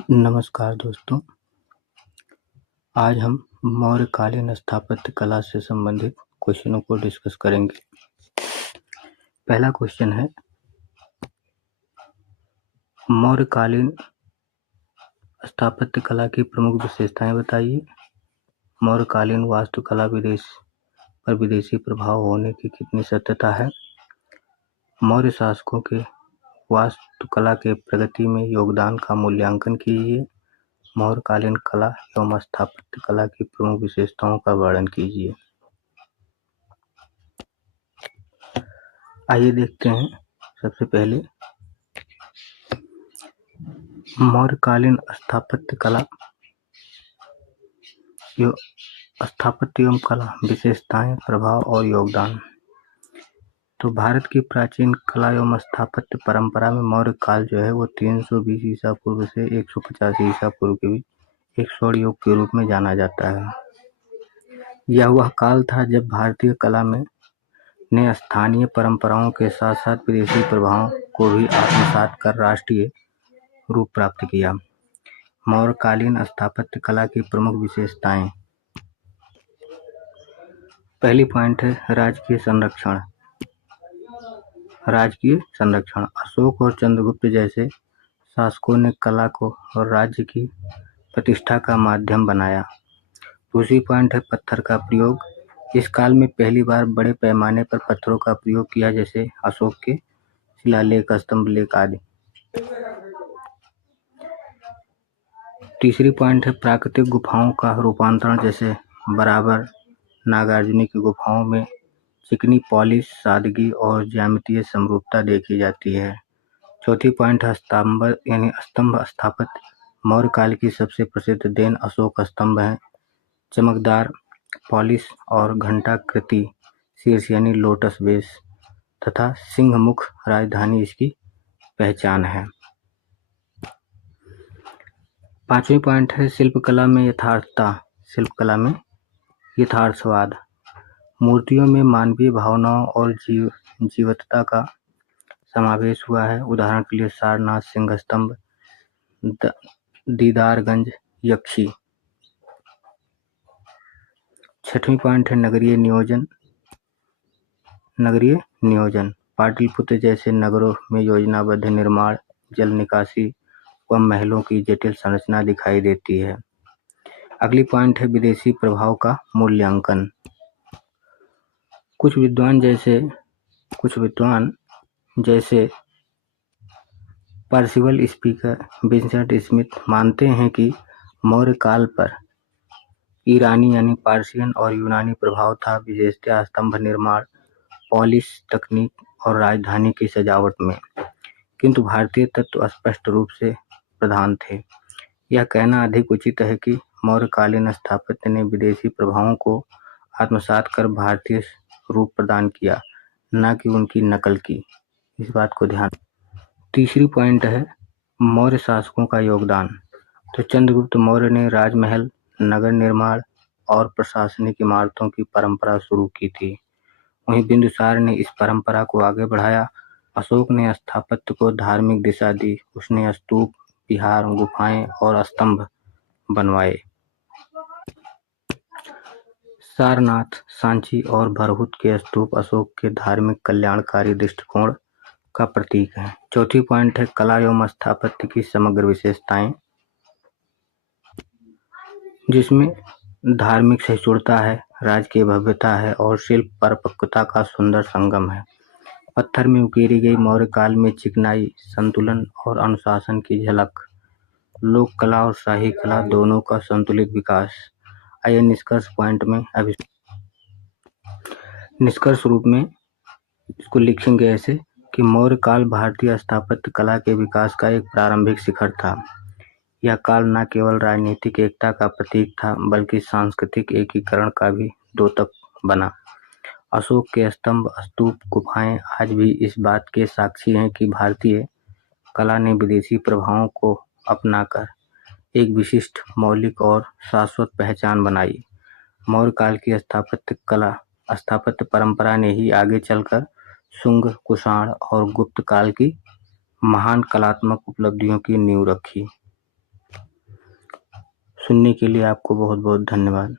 नमस्कार दोस्तों, आज हम मौर्यकालीन स्थापत्य कला से संबंधित क्वेश्चनों को डिस्कस करेंगे। पहला क्वेश्चन है, मौर्यकालीन स्थापत्य कला की प्रमुख विशेषताएं बताइए। मौर्यकालीन वास्तुकला विदेशी प्रभाव होने की कितनी सत्यता है। मौर्य शासकों के वास्तुकला के प्रगति में योगदान का मूल्यांकन कीजिए। मौर्यकालीन कला एवं स्थापत्य कला की प्रमुख विशेषताओं का वर्णन कीजिए। आइए देखते हैं। सबसे पहले मौर्यकालीन स्थापत्य एवं कला विशेषताएं, प्रभाव और योगदान। तो भारत की प्राचीन कला एवं स्थापत्य परंपरा में मौर्य काल जो है वो 320 ईसा पूर्व से 150 ईसा पूर्व के बीच एक स्वर्ण युग के रूप में जाना जाता है। यह वह काल था जब भारतीय कला में ने स्थानीय परंपराओं के साथ साथ विदेशी प्रभावों को भी आत्मसात कर राष्ट्रीय रूप प्राप्त किया। मौर्यकालीन स्थापत्य कला की प्रमुख विशेषताएं। पहली पॉइंट है राजकीय संरक्षण। अशोक और चंद्रगुप्त जैसे शासकों ने कला को और राज्य की प्रतिष्ठा का माध्यम बनाया। दूसरी पॉइंट है पत्थर का प्रयोग। इस काल में पहली बार बड़े पैमाने पर पत्थरों का प्रयोग किया, जैसे अशोक के शिलालेख, स्तंभ लेख आदि। तीसरी पॉइंट है प्राकृतिक गुफाओं का रूपांतरण, जैसे बराबर, नागार्जुनी की गुफाओं में चिकनी पॉलिश, सादगी और ज्यामितीय समरूपता देखी जाती है। चौथी पॉइंट है स्तंभ स्थापत्य। मौर्य काल की सबसे प्रसिद्ध देन अशोक स्तंभ है। चमकदार पॉलिश और घंटाकृति शीर्ष यानी लोटस बेस तथा सिंह मुख राजधानी इसकी पहचान है। पांचवी पॉइंट है शिल्पकला में यथार्थवाद। मूर्तियों में मानवीय भावनाओं और जीवंतता का समावेश हुआ है। उदाहरण के लिए सारनाथ सिंह स्तंभ, दीदारगंज यक्षी। छठवीं पॉइंट है नगरीय नियोजन। पाटलिपुत्र जैसे नगरों में योजनाबद्ध निर्माण, जल निकासी व महलों की जटिल संरचना दिखाई देती है। अगली पॉइंट है विदेशी प्रभाव का मूल्यांकन। कुछ विद्वान जैसे पर्सिवल स्पीकर, विंसेंट स्मिथ मानते हैं कि मौर्य काल पर ईरानी यानी पार्सियन और यूनानी प्रभाव था, विशेषतः स्तंभ निर्माण, पॉलिश तकनीक और राजधानी की सजावट में, किंतु भारतीय तत्व स्पष्ट रूप से प्रधान थे। यह कहना अधिक उचित है कि मौर्यकालीन स्थापत्य ने विदेशी प्रभावों को आत्मसात कर भारतीय रूप प्रदान किया, न कि उनकी नकल की। इस बात को ध्यान। तीसरी पॉइंट है मौर्य शासकों का योगदान। तो चंद्रगुप्त मौर्य ने राजमहल, नगर निर्माण और प्रशासनिक इमारतों की परंपरा शुरू की थी। वहीं बिंदुसार ने इस परंपरा को आगे बढ़ाया। अशोक ने स्थापत्य को धार्मिक दिशा दी। उसने स्तूप, विहार, गुफाएं और स्तंभ बनवाए। सारनाथ, सांची और भरहुत के स्तूप अशोक के धार्मिक कल्याणकारी दृष्टिकोण का प्रतीक है। चौथी पॉइंट है कला एवं स्थापत्य की समग्र विशेषताएं, जिसमें धार्मिक सहिष्णुता है, राजकीय भव्यता है और शिल्प परिपक्वता का सुंदर संगम है। पत्थर में उकेरी गई मौर्य काल में चिकनाई, संतुलन और अनुशासन की झलक। लोक कला और शाही कला दोनों का संतुलित विकास। आइए निष्कर्ष रूप में इसको लिखेंगे ऐसे कि मौर्य काल भारतीय स्थापत्य कला के विकास का एक प्रारंभिक शिखर था। यह काल न केवल राजनीतिक एकता का प्रतीक था, बल्कि सांस्कृतिक एकीकरण का भी द्योतक बना। अशोक के स्तंभ, स्तूप, गुफाएं आज भी इस बात के साक्षी हैं कि भारतीय कला ने विदेशी प्रभावों को अपनाकर एक विशिष्ट, मौलिक और शाश्वत पहचान बनाई। मौर्य काल की स्थापत्य परंपरा ने ही आगे चलकर शुंग, कुषाण और गुप्त काल की महान कलात्मक उपलब्धियों की नींव रखी। सुनने के लिए आपको बहुत बहुत धन्यवाद।